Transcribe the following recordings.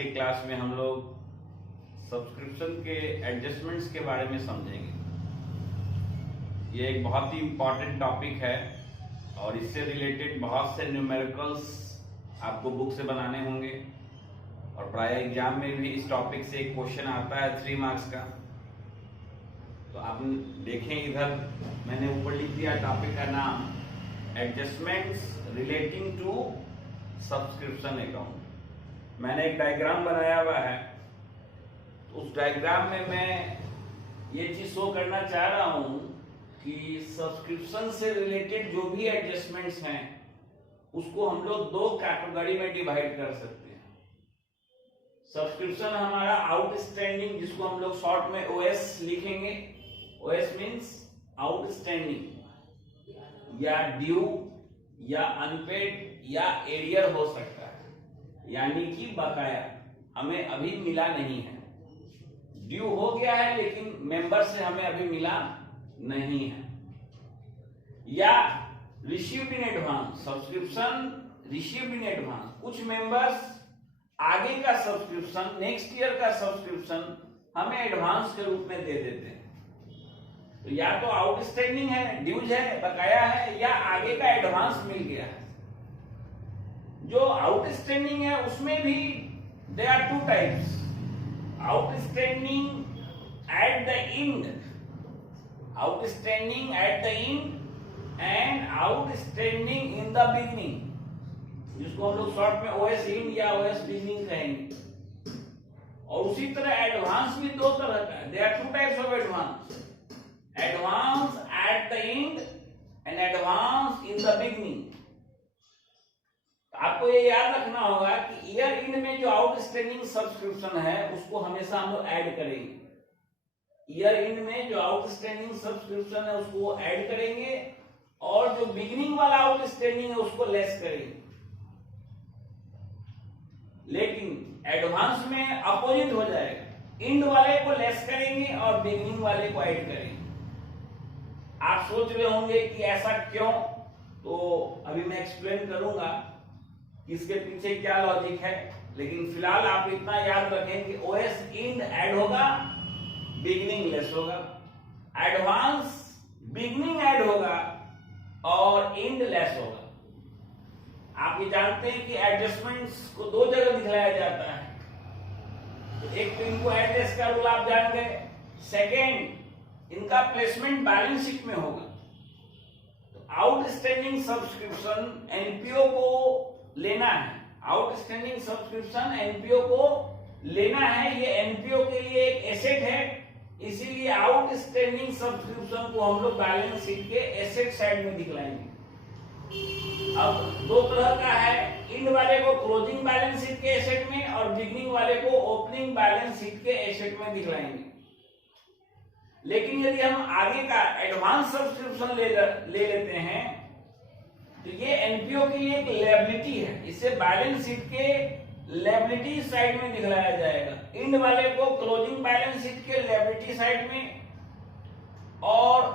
के क्लास में हम लोग सब्सक्रिप्शन के एडजस्टमेंट्स के बारे में समझेंगे। ये एक बहुत ही इम्पॉर्टेंट टॉपिक है और इससे रिलेटेड बहुत से न्यूमेरिकल्स आपको बुक से बनाने होंगे और प्राय एग्जाम में भी इस टॉपिक से एक क्वेश्चन आता है 3 मार्क्स का। तो आप देखें, इधर मैंने ऊपर लिख दिया टॉपिक का नाम, adjustments relating to subscription account. मैंने एक डायग्राम बनाया हुआ है, तो उस डायग्राम में मैं ये चीज शो करना चाह रहा हूं कि सब्सक्रिप्शन से रिलेटेड जो भी एडजस्टमेंट्स हैं उसको हम लोग 2 कैटेगरी में डिवाइड कर सकते हैं। सब्सक्रिप्शन हमारा आउटस्टैंडिंग, जिसको हम लोग शॉर्ट में ओएस लिखेंगे। ओएस मींस आउटस्टैंडिंग, या ड्यू या अनपेड या एरियर हो सकता है, यानी कि बकाया हमें अभी मिला नहीं है। ड्यू हो गया है लेकिन मेंबर से हमें अभी मिला नहीं है। या received in advance, subscription received in advance. कुछ मेंबर्स आगे का सब्सक्रिप्शन, नेक्स्ट ईयर का सब्सक्रिप्शन हमें एडवांस के रूप में दे देते हैं। तो या तो आउटस्टैंडिंग है, ड्यूज है, बकाया है, या आगे का एडवांस मिल गया है। जो आउटस्टैंडिंग है उसमें भी there are 2 types, outstanding at the end, outstanding at the end and outstanding in the beginning, जिसको हम लोग शॉर्ट में ओएस एंड या ओएस बिगिनिंग कहेंगे। और उसी तरह एडवांस भी 2 तरह का है, there are 2 types of advance, advance at the end and advance in the beginning. आपको ये याद रखना होगा कि ईयर एंड में जो आउटस्टैंडिंग सब्सक्रिप्शन है उसको हमेशा हम लोग ऐड करेंगे। ईयर एंड में जो आउटस्टैंडिंग सब्सक्रिप्शन है उसको ऐड करेंगे और जो बिगिनिंग वाला आउटस्टैंडिंग है उसको लेस करेंगे। लेकिन एडवांस में अपोजिट हो जाएगा, एंड वाले को लेस करेंगे और बिगिनिंग वाले को ऐड करेंगे। आप सोच रहे होंगे कि ऐसा क्यों, तो अभी मैं एक्सप्लेन करूंगा इसके पीछे क्या लॉजिक है। लेकिन फिलहाल आप इतना याद रखें कि ओएस एंड ऐड होगा, बिगिनिंग लेस होगा, एडवांस बिगिनिंग ऐड होगा और एंड लेस होगा। आप ये जानते हैं कि एडजस्टमेंट्स को 2 जगह दिखलाया जाता है। तो एक तो इनको एडजस्ट का रूल आप जान गए, सेकेंड इनका प्लेसमेंट बैलेंस शीट में होगा। तो आउटस्टैंडिंग सब्सक्रिप्शन एनपीओ को लेना है, आउटस्टैंडिंग सब्सक्रिप्शन एनपीओ को लेना है। ये एनपीओ के लिए एक एसेट है, इसीलिए आउटस्टैंडिंग सब्सक्रिप्शन को हम लोग बैलेंस शीट के एसेट साइड में दिखलाएंगे। अब 2 तरह का है, एंड वाले को क्लोजिंग बैलेंस शीट के एसेट में और बिगिनिंग वाले को ओपनिंग बैलेंस शीट के एसेट में दिखलाएंगे। लेकिन यदि हम आगे का एडवांस सब्सक्रिप्शन ले लेते हैं तो ये एनपीओ के लिए एक लायबिलिटी है, इसे बैलेंस शीट के लायबिलिटी साइड में दिखलाया जाएगा। एंड वाले को क्लोजिंग बैलेंस शीट के लायबिलिटी साइड में और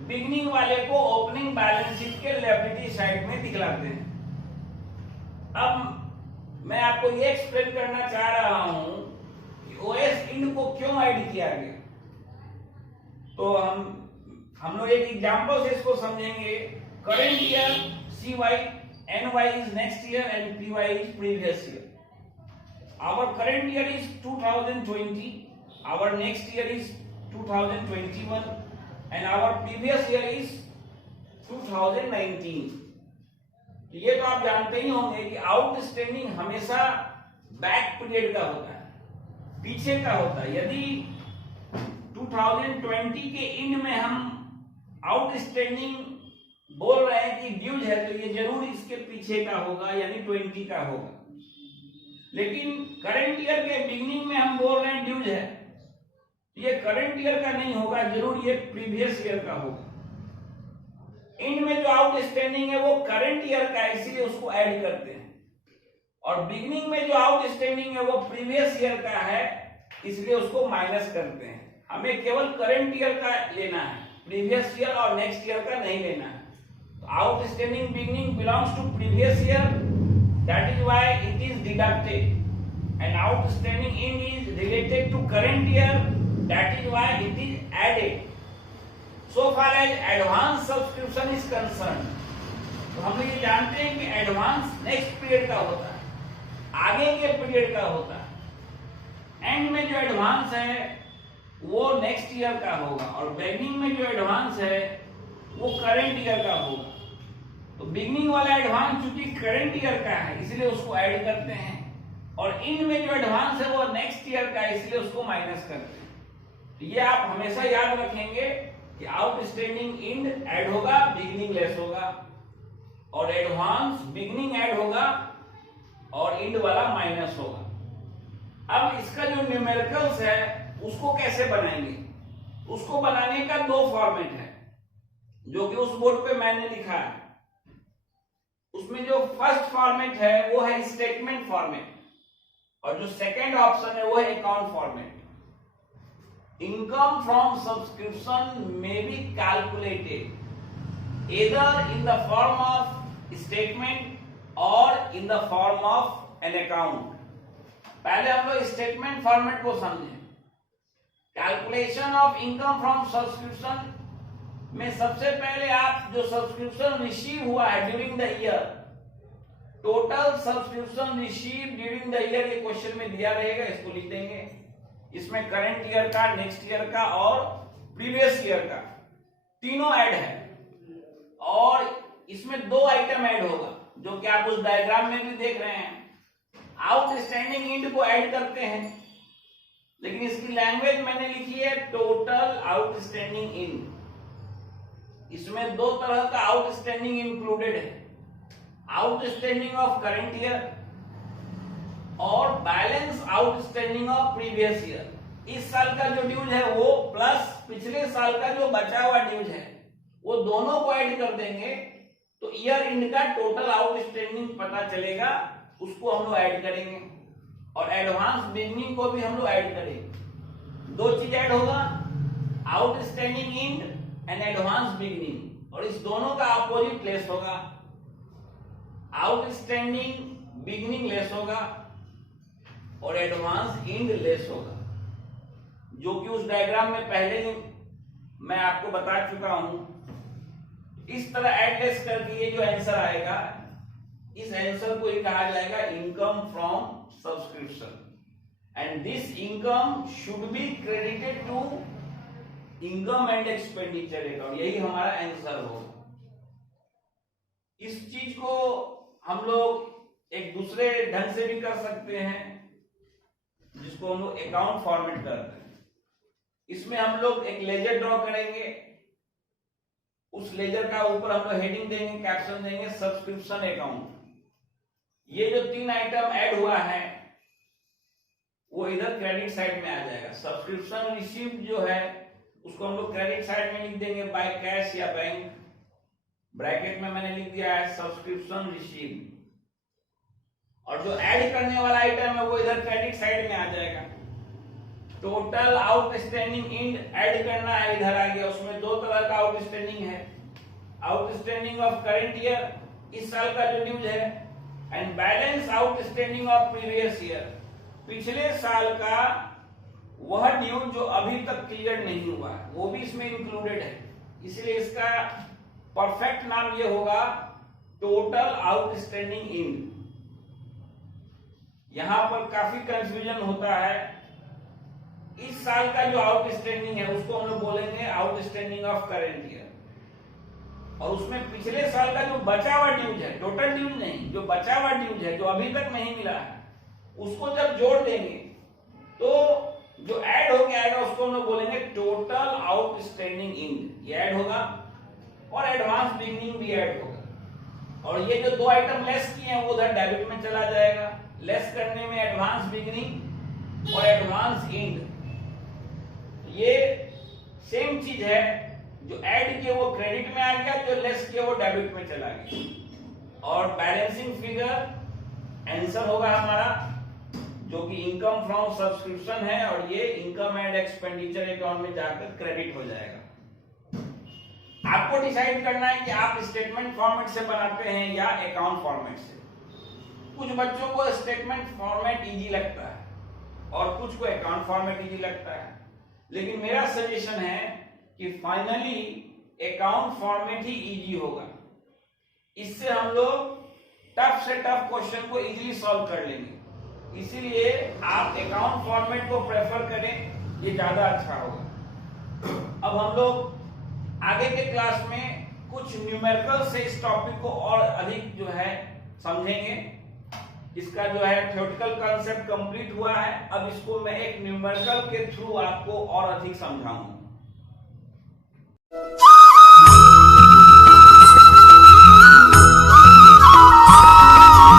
बिगिनिंग वाले को ओपनिंग बैलेंस शीट के लायबिलिटी साइड में दिखलाते हैं। अब मैं आपको ये एक्सप्लेन करना चाह रहा हूं कि ओएस एंड को क्यों ऐड किया गया। तो हम लोग एक एग्जांपल से इसको समझेंगे। Current year CY, NY is next year and PY is previous year. Our current year is 2020, our next year is 2021 and our previous year is 2019. तो ये तो आप जानते ही होंगे कि आउटस्टैंडिंग हमेशा बैक पीरियड का होता है, पीछे का होता है। यदि 2020 के एंड में हम आउटस्टैंडिंग बोल रहे हैं कि ड्यूज है तो ये जरूर इसके पीछे का होगा, यानी 20 का होगा। लेकिन करंट ईयर के बिगिनिंग में हम बोल रहे हैं ड्यूज है, ये करंट ईयर का नहीं होगा, जरूर ये प्रीवियस ईयर का होगा। एंड में जो आउटस्टैंडिंग है वो करंट ईयर का है, इसीलिए उसको ऐड करते हैं। और बिगिनिंग में जो आउटस्टैंडिंग है वो प्रीवियस ईयर का है, इसलिए उसको माइनस करते हैं। हमें केवल करंट ईयर का लेना है, प्रीवियस ईयर और नेक्स्ट ईयर का नहीं लेना है। Outstanding beginning belongs to previous year, that is why it is deducted. and outstanding in is related to current year, that is why it is added. So far as advance subscription is concerned, तो हम लोग ये जानते हैं कि advance next period का होता है, आगे के पीरियड का होता है। एंड में जो एडवांस है वो नेक्स्ट ईयर का होगा और बिगिनिंग में जो एडवांस है वो करंट ईयर का होगा। तो बिगिनिंग वाला एडवांस चूंकि करंट ईयर का है इसलिए उसको ऐड करते हैं, और इन में जो एडवांस है वो नेक्स्ट ईयर का है इसलिए उसको माइनस करते हैं। तो ये आप हमेशा याद रखेंगे कि आउटस्टैंडिंग इंड ऐड होगा, बिगिनिंग लेस होगा, और एडवांस बिगिनिंग ऐड होगा और इंड वाला माइनस होगा। अब इसका जो न्यूमेरिकल्स है उसको कैसे बनाएंगे? उसको बनाने का दो फॉर्मेट है जो कि उस बोर्ड पे मैंने लिखा है। उसमें जो फर्स्ट फॉर्मेट है वो है स्टेटमेंट फॉर्मेट और जो सेकंड ऑप्शन है वो है account format. Income from subscription में be calculated either in the form of statement or in the form of an account। पहले हम लोग स्टेटमेंट फॉर्मेट को समझें। Calculation of income from subscription में सबसे पहले आप जो सब्सक्रिप्शन रिसीव हुआ है during the year, total subscription receive during the year ये क्वेश्चन में दिया रहेगा, इसको लिख देंगे। इसमें करंट ईयर का, नेक्स्ट ईयर का और प्रीवियस ईयर का तीनों ऐड है, और इसमें दो आइटम ऐड होगा जो कि आप उस डायग्राम में भी देख रहे हैं। आउटस्टैंडिंग इंड को ऐड करते हैं, लेकिन इसकी लैंग्वेज मैंने लिखी है टोटल आउटस्टैंडिंग इंड। इसमें दो तरह का आउटस्टैंडिंग इंक्लूडेड है, आउटस्टैंडिंग ऑफ करंट ईयर और balance outstanding of previous year. इस साल का जो ड्यूज है वो प्लस पिछले साल का जो बचा हुआ ड्यूज है वो दोनों को ऐड कर देंगे तो ईयर एंड का टोटल आउटस्टैंडिंग पता चलेगा, उसको हम लोग ऐड करेंगे। और एडवांस बिगिनिंग को भी हम लोग ऐड करेंगे। दो चीज ऐड होगा, outstanding end and advance beginning, और इस दोनों का अपोजिट लेस होगा। आउटस्टैंडिंग बिगिनिंग लेस होगा और एडवांस इंड लेस होगा, जो कि उस डायग्राम में पहले ही मैं आपको बता चुका हूं। इस तरह ऐड लेस करके ये जो आंसर आएगा, इस आंसर को ही कहा जाएगा income from subscription, and this income should be credited to income and expenditure account. यही हमारा आंसर होगा। इस चीज को हम लोग एक दूसरे ढंग से भी कर सकते हैं, जिसको हम लोग अकाउंट फॉर्मेट करते हैं। इसमें हम लोग एक लेजर ड्रॉ करेंगे, उस लेजर का ऊपर हम लोग हेडिंग देंगे, कैप्शन देंगे सब्सक्रिप्शन अकाउंट। ये जो तीन आइटम ऐड हुआ है वो इधर क्रेडिट साइड में आ जाएगा। सब्सक्रिप्शन रिसीव्ड जो है उसको हम लोग क्रेडिट साइड में लिख देंगे बाय कैश या बैंक। ब्रैकेट में मैंने लिख दिया है सब्सक्रिप्शन रिसीव्ड, और जो ऐड करने वाला आइटम है वो इधर क्रेडिट साइड में आ जाएगा। टोटल आउटस्टैंडिंग इंड ऐड करना है, इधर आ गया। उसमें दो तरह का आउटस्टैंडिंग है, आउटस्टैंडिंग ऑफ करंट ईयर, इस साल का जो ड्यूज है, and balance outstanding of previous year, पिछले साल का वह ड्यूज जो अभी तक क्लियर नहीं हुआ है वो भी इसमें इंक्लूडेड है। इसलिए इसका परफेक्ट नाम ये होगा टोटल आउटस्टैंडिंग इंड। यहां पर काफी कंफ्यूजन होता है। इस साल का जो आउटस्टैंडिंग है उसको हम लोग बोलेंगे आउटस्टैंडिंग ऑफ करंट ईयर, और उसमें पिछले साल का जो बचा हुआ ड्यूज है, टोटल ड्यूज नहीं, जो बचा हुआ ड्यूज है जो अभी तक नहीं मिला है, उसको जब जोड़ देंगे तो जो ऐड होके आएगा उसको हम लोग बोलेंगे टोटल आउटस्टैंडिंग इंड। ये ऐड होगा और एडवांस बिगिनिंग भी ऐड होगा, और ये जो दो आइटम लेस किए हैं वो उधर डेबिट में चला जाएगा। लेस करने में एडवांस बिगिनिंग और एडवांस इंड, ये सेम चीज है। जो ऐड किया वो क्रेडिट में आ गया, जो लेस किया वो डेबिट में चला गया। और बैलेंसिंग फिगर आंसर होगा हमारा, जो कि इनकम फ्रॉम सब्सक्रिप्शन है, और ये इनकम एंड एक्सपेंडिचर अकाउंट में जाकर क्रेडिट हो जाएगा। आपको डिसाइड करना है कि आप स्टेटमेंट फॉर्मेट से बनाते हैं या अकाउंट फॉर्मेट से। कुछ बच्चों को स्टेटमेंट फॉर्मेट इजी लगता है और कुछ को अकाउंट फॉर्मेट इजी लगता है, लेकिन मेरा सजेशन है कि फाइनली अकाउंट फॉर्मेट ही इजी होगा। इससे हम लोग टफ से टफ क्वेश्चन को इजीली सॉल्व कर लेंगे, इसीलिए आप अकाउंट फॉर्मेट को प्रेफर करें, ये ज्यादा अच्छा होगा। अब हम लोग आगे के क्लास में कुछ न्यूमेरिकल से इस टॉपिक को और अधिक जो है समझेंगे। इसका जो है थ्योरेटिकल कांसेप्ट कंप्लीट हुआ है, अब इसको मैं एक न्यूमेरिकल के थ्रू आपको और अधिक समझाऊंगा।